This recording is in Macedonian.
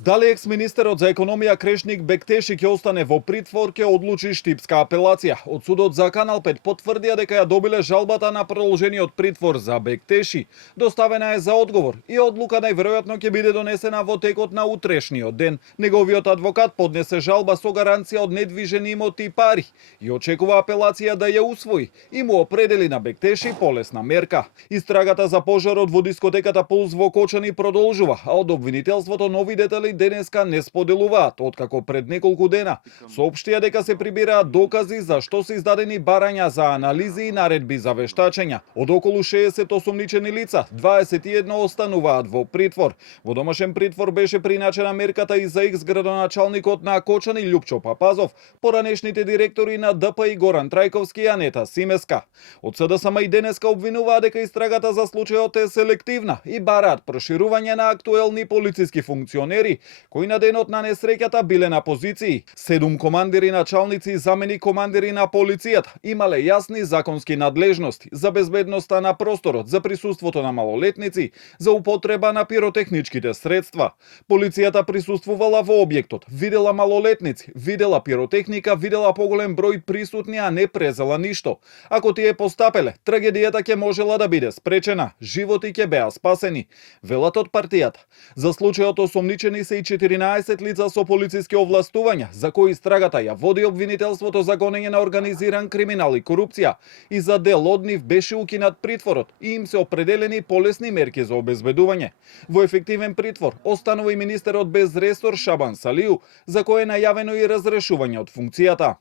Дали екс-министерот за економија Крешник Бектеши ќе остане во притвор, ќе одлучи штипска апелација. Од судот за Канал 5 потврдија дека ја добиле жалбата на продолжениот притвор за Бектеши. Доставена е за одговор и одлука најверојатно ќе биде донесена во текот на утрешниот ден. Неговиот адвокат поднесе жалба со гаранција од недвижени имоти и пари и очекува апелација да ја усвои и му определи на Бектеши полесна мерка. Истрагата за пожарот во дискотеката Пулс во Кочани продолжува, а од обвинителството нови детали денеска не споделуваат, откако пред неколку дена соопштија дека се прибираат докази за што се издадени барања за анализи и наредби за вештачења. Од околу 60 осумничени лица, 21 остануваат во притвор. Во домашен притвор беше приначена мерката и за екс-градоначалникот на Кочани Љупчо Папазов, поранешните директори на ДПИ Горан Трајковски и Анета Симеска. Од СДСМ и денеска обвинуваат дека истрагата за случајот е селективна и бараат проширување на актуелни полициски функционери кои на денот на несреќата биле на позиции. 7 командири, началници и замени командири на полицијата имале јасни законски надлежности за безбедноста на просторот, за присуството на малолетници, за употреба на пиротехничките средства. Полицијата присуствувала во објектот, видела малолетници, видела пиротехника, видела поголем број присутни, а не презела ништо. Ако тие постапеле, трагедијата ќе можела да биде спречена, животи ќе беа спасени, велат од партијата. За случајот осомничени се и 14 лица со полициски овластувања, за кои истрагата ја води обвинителството за гонење на организиран криминал и корупција, и за дел од нив беше укинат притворот и им се определени полесни мерки за обезбедување. Во ефективен притвор останува и министерот без ресор Шабан Салију, за кој е најавено и разрешување од функцијата.